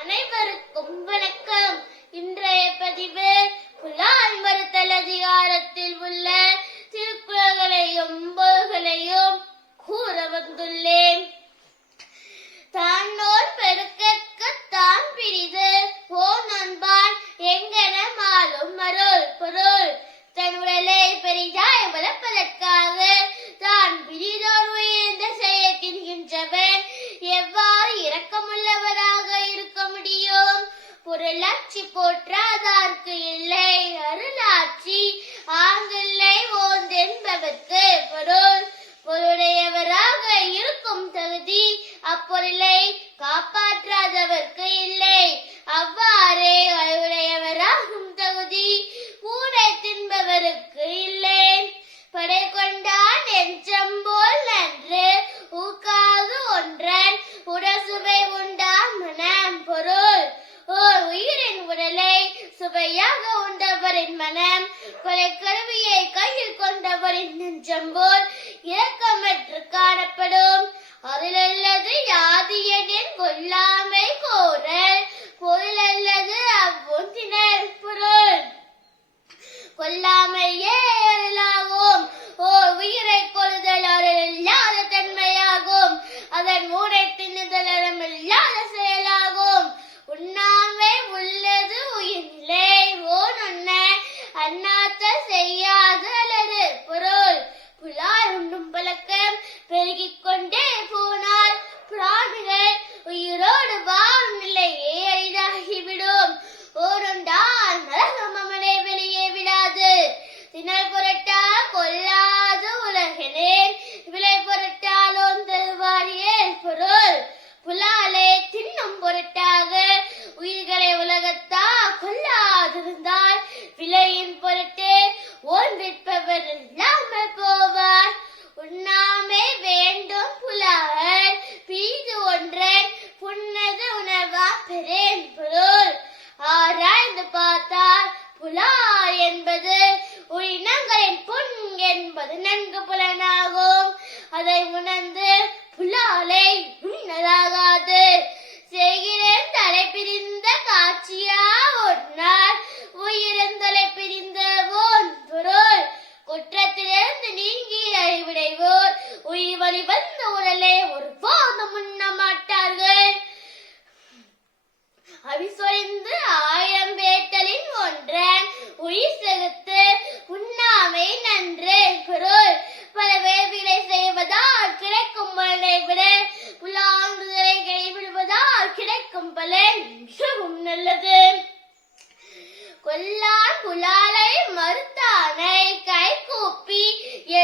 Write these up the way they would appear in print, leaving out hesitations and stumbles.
அனைவருக்கும் வணக்கம். இன்றைய பதிவு புலால் மறுத்தல் அதிகாரத்தில் உள்ள திருக்குறள்களையும் பொருள்களையும் கூற வந்துள்ளேன். தானோர் பெருக்கற்கு தான் பிரிது ஓ நண்பான் எங்கென மாலும் அருள் பொருள். தன் உடலை பெரிதாய் வளர்ப்பதற்காக தான் பிரிதோர் உயர்ந்த செய்ய தின்கின்றவன் எவ்வாறு இரக்கமுள்ளவராக இருக்க முடியும்? பொருளாட்சி போற்றாதார்க்கு இல்லை அருளாட்சி ஆங்கில்லை ஓந்தென்பவர்க்கு பொருள். பொருளையவராக இருக்கும் தகுதி அப்பொருளை காப்பாற்றாதவர்க்கு இல்லை. அவ்வாறே அருளையவராகும் தகுதி ஊரை தின்பவருக்கு இல்லை. படை கொண்டான் எஞ்சம் போல் நன்று ஊக்காது ஒன்றன் உடசுவை உண்டாம் மனம் பொருள். ஓர் உயிரின் உடலை சுவையாக உண்டவரின் மனம் கொலை கருவியை கையில் கொண்டவரின் நெஞ்சம் போல் இரக்கமற்று காணப்படும். அருளல்லது யாதியனின் கொல்லாமை கோரல் பொருள் அல்லது அவ்வொன்றினர் பொருள். கொல்லாமையே அருளாகும். ஓர் உயிரை கொள்ளுதல் அருளில்லாத தன்மையாகும். அதன் மூடை தின்னுதல் அறமில்லாத செயலாகும். உண்ணாமை உள்ளது உயிரில்லை ஓ நொன்ன அண்ணாத்த செய்யாது அல்லது பொருள். புலால் உண்ணும் பழக்கம் பெருகிக் கொண்டே போனால் பிராணிகள் உயிரோடு வாழும் நிலையே அரிதாகிவிடும். ஓருண்டால் நரகம் அவனை வெளியே விடாது. திணல் பொருட்டா கொல்லாது உலகினேன் விலை பொருட்டாலும் தருவாரியே பொருள். புலாலை தின்னும் பொருட்டாக உயிர்களை உலகத்தா கொல்லாதிருந்தால் விலையின் பொருட்டு ஓன் விற்பவர் இல்லாமல் போவார். உண்ணாமை வேண்டும் புலால் பீது ஒன்றன் புன்னது உணர்வா பெறேன் பொருள். ஆராய்ந்து பார்த்தால் புலால் என்பது உயிரினங்களின் புண் என்பது நன்கு புலனாகும். அதை உணர்ந்து புலாலை உண்ணலாகாது. செய்கிறேன் தலை பிரிந்த காட்சியா ஒன்றார் உயிரந்தலை பிரிந்த ஓன் பொருள். குற்றத்திலிருந்து நீங்கி அறிவிடைவோர் உயிர் வழி வந்த உடலை ஒரு போதும் உண்ண மாட்டார்கள். அவிசொழிந்து ஆயிரம் வேட்டலின் ஒன்றன் உயிர் செகுத்து உண்ணாமை நன்று பொருள். பல வேள்விகளை செய்வதால் கிடைக்கும் பலனை விட புலாங்குதலை கைவிடுவதால் கிடைக்கும் பலன் மிகவும் நல்லது. கொல்லான் புலாலை மறுத்தானை கை கூப்பி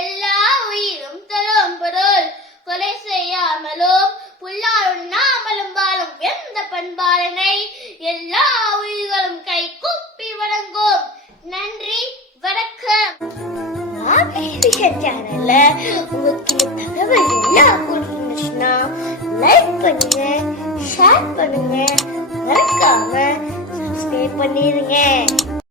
எல்லா உயிரும் தரும் பொருள். கொலை செய்யாமலும் புல்லால் உண்ணாமலும் வாழும் எந்த பண்பாளனை எல்லா உயிர்களும் கை கூப்பி வணங்கும். நன்றி, வணக்கம். சேனல்ல உங்களுக்கு இந்த தகவல் எல்லாம் பிடிச்சிருந்துச்சுன்னா லைக் பண்ணுங்க, ஷேர் பண்ணுங்க, மறக்காம சப்ஸ்கிரைப் பண்ணிருங்க.